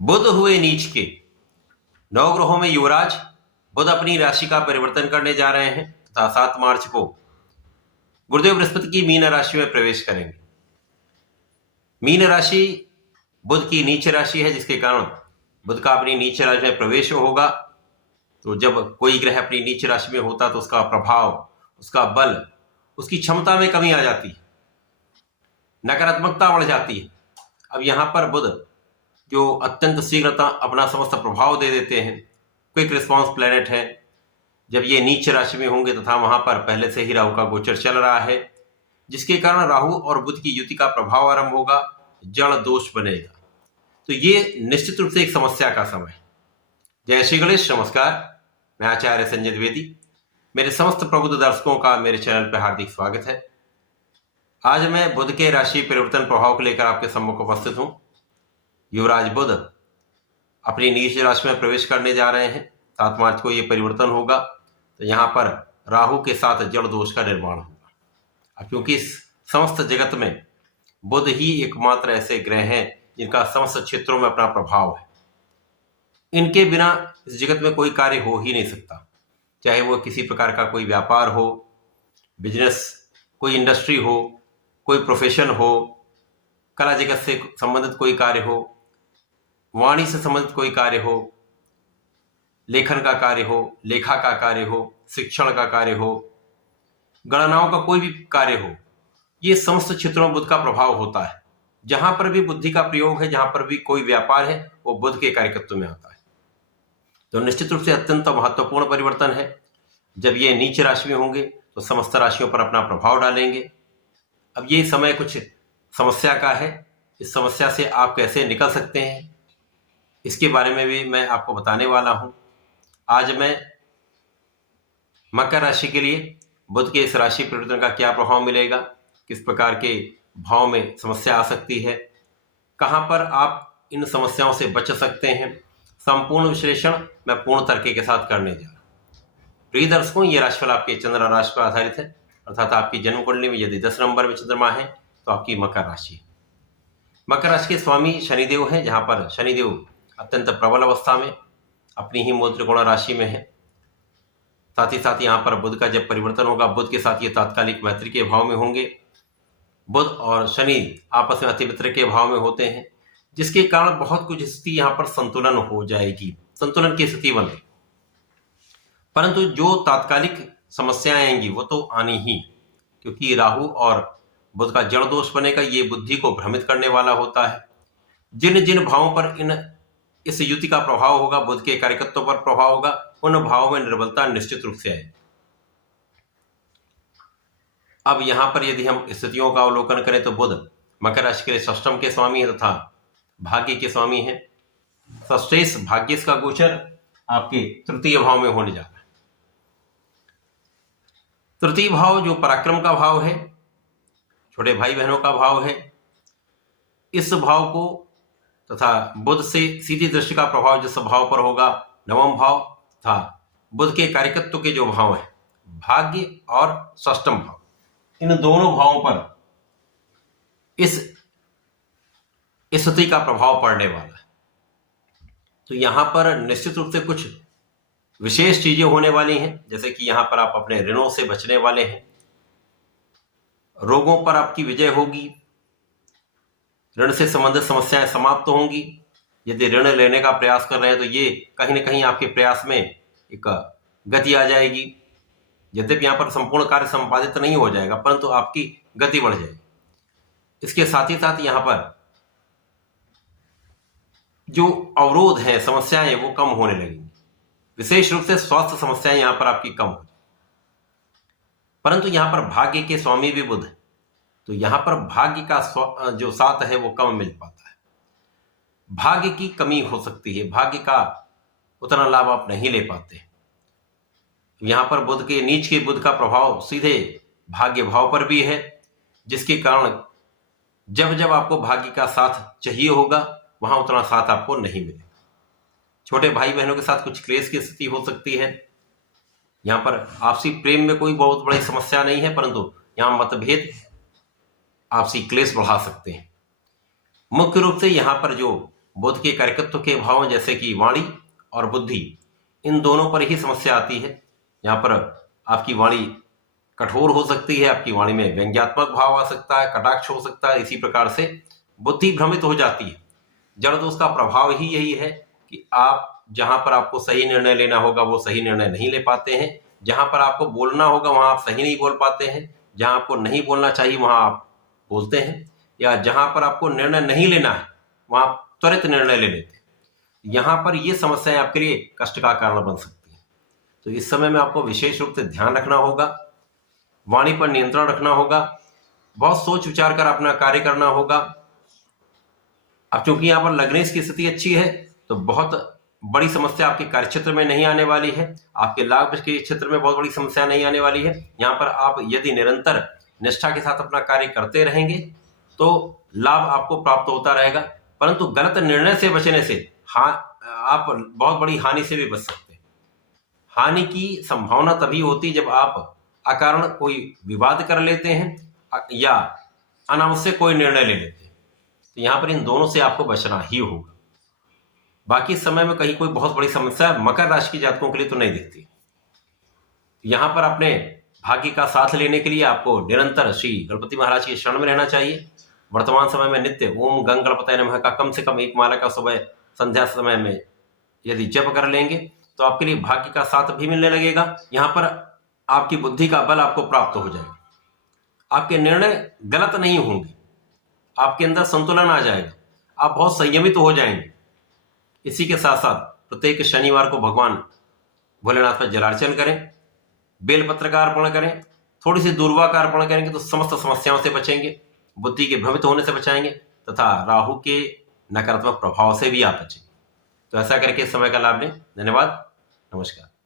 बुध हुए नीच के। नवग्रहों में युवराज बुध अपनी राशि का परिवर्तन करने जा रहे हैं तथा 7 मार्च को गुरुदेव बृहस्पति की मीन राशि में प्रवेश करेंगे। मीन राशि बुध की नीच राशि है, जिसके कारण बुध का अपनी नीच राशि में प्रवेश होगा। तो जब कोई ग्रह अपनी नीच राशि में होता तो उसका प्रभाव, उसका बल, उसकी क्षमता में कमी आ जाती है, नकारात्मकता बढ़ जाती है। अब यहां पर बुध जो अत्यंत शीघ्रता अपना समस्त प्रभाव दे देते हैं, क्विक रिस्पॉन्स प्लैनेट है, जब ये नीच राशि में होंगे तथा वहां पर पहले से ही राहु का गोचर चल रहा है, जिसके कारण राहु और बुध की युति का प्रभाव आरंभ होगा, जड़ दोष बनेगा। तो ये निश्चित रूप से एक समस्या का समय है। जय श्री गणेश, नमस्कार। मैं आचार्य संजय द्विवेदी, मेरे समस्त प्रबुद्ध दर्शकों का मेरे चैनल पर हार्दिक स्वागत है। आज मैं बुध के राशि परिवर्तन प्रभाव को लेकर आपके सम्मुख उपस्थित हूं। युवराज बुध अपनी नीच राशि में प्रवेश करने जा रहे हैं। 7 मार्च को यह परिवर्तन होगा, तो यहां पर राहु के साथ जड़ दोष का निर्माण होगा। अब क्योंकि इस समस्त जगत में बुध ही एकमात्र ऐसे ग्रह हैं जिनका समस्त क्षेत्रों में अपना प्रभाव है। इनके बिना इस जगत में कोई कार्य हो ही नहीं सकता, चाहे वो किसी प्रकार का कोई व्यापार हो, बिजनेस, कोई इंडस्ट्री हो, कोई प्रोफेशन हो, कला जगत से संबंधित कोई कार्य हो, वाणी से संबंधित कोई कार्य हो, लेखन का कार्य हो, लेखा का कार्य हो, शिक्षण का कार्य हो, गणनाओं का कोई भी कार्य हो, ये समस्त क्षेत्रों में बुध का प्रभाव होता है। जहां पर भी बुद्धि का प्रयोग है, जहां पर भी कोई व्यापार है, वो बुध के कार्यकत्व में आता है। तो निश्चित रूप से अत्यंत महत्वपूर्ण परिवर्तन है। जब ये नीच राशि में होंगे तो समस्त राशियों पर अपना प्रभाव डालेंगे। अब ये समय कुछ समस्या का है। इस समस्या से आप कैसे निकल सकते हैं, इसके बारे में भी मैं आपको बताने वाला हूं। आज मैं मकर राशि के लिए बुध के इस राशि परिवर्तन का क्या प्रभाव मिलेगा, किस प्रकार के भाव में समस्या आ सकती है, कहां पर आप इन समस्याओं से बच सकते हैं, संपूर्ण विश्लेषण मैं पूर्ण तर्क के साथ करने जा रहा हूं। प्रिय दर्शकों, ये राशिफल आपके चंद्र राशि पर आधारित है, अर्थात आपकी जन्म कुंडली में यदि 10 नंबर में चंद्रमा है तो आपकी मकर राशि है। मकर राशि के स्वामी शनिदेव हैं, जहां पर शनिदेव अत्यंत प्रबल अवस्था में अपनी ही मूल त्रिकोण राशि में है। साथ ही साथ यहाँ पर बुध का जब परिवर्तन होगा, बुध के साथ ये तात्कालिक मैत्री के भाव में होंगे। बुध और शनि आपस में अति मित्र के भाव में होते हैं, जिसके कारण बहुत कुछ स्थिति यहाँ पर संतुलन हो जाएगी, संतुलन की स्थिति बने। परंतु जो तात्कालिक समस्याएं आएंगी वो तो आनी ही, क्योंकि राहु और बुध का जड़ दोष बनेगा, ये बुद्धि को भ्रमित करने वाला होता है। जिन जिन भावों पर इस युति का प्रभाव होगा, बुध के कार्यकत्व पर प्रभाव होगा, उन भावों में निर्बलता निश्चित रूप से आएगी। अब यहां पर यदि हम स्थितियों का अवलोकन करें तो बुध मकर राशि के लिए षष्टम के स्वामी है तथा भाग्य के स्वामी है। षष्ठेश भाग्येश का गोचर आपके तृतीय भाव में होने जा रहा है। तृतीय भाव जो पराक्रम का भाव है, छोटे भाई बहनों का भाव है, इस भाव को तथा बुध से सीधी दृष्टि का प्रभाव जिस भाव पर होगा, नवम भाव तथा बुध के कार्यकत्व के जो भाव है, भाग्य और षष्टम भाव, इन दोनों भावों पर इस स्थिति का प्रभाव पड़ने वाला है। तो यहां पर निश्चित रूप से कुछ विशेष चीजें होने वाली हैं, जैसे कि यहां पर आप अपने ऋणों से बचने वाले हैं, रोगों पर आपकी विजय होगी, ऋण से संबंधित समस्याएं समाप्त होंगी। यदि ऋण लेने का प्रयास कर रहे हैं तो ये कहीं ना कहीं आपके प्रयास में एक गति आ जाएगी। यद्यपि यहाँ पर संपूर्ण कार्य संपादित नहीं हो जाएगा, परंतु आपकी गति बढ़ जाएगी। इसके साथ ही साथ यहाँ पर जो अवरोध है, समस्याएं, वो कम होने लगेंगी। विशेष रूप से स्वास्थ्य समस्याएं यहाँ पर आपकी कम हो। परंतु यहाँ पर भाग्य के स्वामी भी बुध है, तो यहाँ पर भाग्य का जो साथ है वो कम मिल पाता है। भाग्य की कमी हो सकती है, भाग्य का उतना लाभ आप नहीं ले पाते। यहाँ पर बुध के नीच के बुध का प्रभाव सीधे भाग्य भाव पर भी है, जिसके कारण जब जब आपको भाग्य का साथ चाहिए होगा वहां उतना साथ आपको नहीं मिलेगा। छोटे भाई बहनों के साथ कुछ क्लेश की स्थिति हो सकती है। यहाँ पर आपसी प्रेम में कोई बहुत बड़ी समस्या नहीं है, परंतु यहाँ मतभेद आपसी क्लेश बढ़ा सकते हैं। मुख्य रूप से यहाँ पर जो बुध के कर्कत्व के भाव जैसे कि वाणी और बुद्धि, इन दोनों पर ही समस्या आती है। यहाँ पर आपकी वाणी कठोर हो सकती है, आपकी वाणी में व्यंग्यात्मक भाव आ सकता है, कटाक्ष हो सकता है। इसी प्रकार से बुद्धि भ्रमित हो जाती है। जड़ दोष का प्रभाव ही यही है कि आप जहां पर आपको सही निर्णय लेना होगा वो सही निर्णय नहीं ले पाते हैं, जहां पर आपको बोलना होगा वहां आप सही नहीं बोल पाते हैं, जहां आपको नहीं बोलना चाहिए वहां आप बोलते हैं, या जहां पर आपको निर्णय नहीं लेना है वहां आप त्वरित निर्णय ले लेते हैं। यहाँ पर ये समस्याएं आपके लिए कष्ट का कारण बन सकती हैं। तो इस समय में आपको विशेष रूप से ध्यान रखना होगा, वाणी पर नियंत्रण रखना होगा, बहुत सोच विचार कर अपना कार्य करना होगा। अब चूंकि यहाँ पर लग्नेश की स्थिति अच्छी है तो बहुत बड़ी समस्या आपके कार्य क्षेत्र में नहीं आने वाली है, आपके लाभ के क्षेत्र में बहुत बड़ी समस्या नहीं आने वाली है। यहाँ पर आप यदि निरंतर निष्ठा के साथ अपना कार्य करते रहेंगे तो लाभ आपको प्राप्त होता रहेगा, परंतु गलत निर्णय से बचने से आप बहुत बड़ी हानि से भी बच सकते हैं। हानि की संभावना तभी होती जब आप अकारण कोई विवाद कर लेते हैं या अनावश्यक कोई निर्णय ले लेते हैं। तो यहाँ पर इन दोनों से आपको बचना ही होगा। बाकी समय में कहीं कोई बहुत बड़ी समस्या मकर राशि के जातकों के लिए तो नहीं दिखती। यहाँ पर अपने भाग्य का साथ लेने के लिए आपको निरंतर श्री गणपति महाराज के शरण में रहना चाहिए। वर्तमान समय में नित्य ओम गंग गणपतये नमः का कम से कम एक माला का सुबह संध्या समय में यदि जप कर लेंगे तो आपके लिए भाग्य का साथ भी मिलने लगेगा। यहाँ पर आपकी बुद्धि का बल आपको प्राप्त हो जाएगा, आपके निर्णय गलत नहीं होंगे, आपके अंदर संतुलन आ जाएगा, आप बहुत संयमित हो जाएंगे। इसी के साथ साथ प्रत्येक शनिवार को भगवान भोलेनाथ पर जलार्चन करें, बेलपत्र का अर्पण करें, थोड़ी सी दूर्वा का अर्पण करेंगे तो समस्त समस्याओं से बचेंगे, बुद्धि के भ्रमित होने से बचाएंगे तथा राहु के नकारात्मक प्रभाव से भी आप बचेंगे। तो ऐसा करके इस समय का लाभ लें। धन्यवाद, नमस्कार।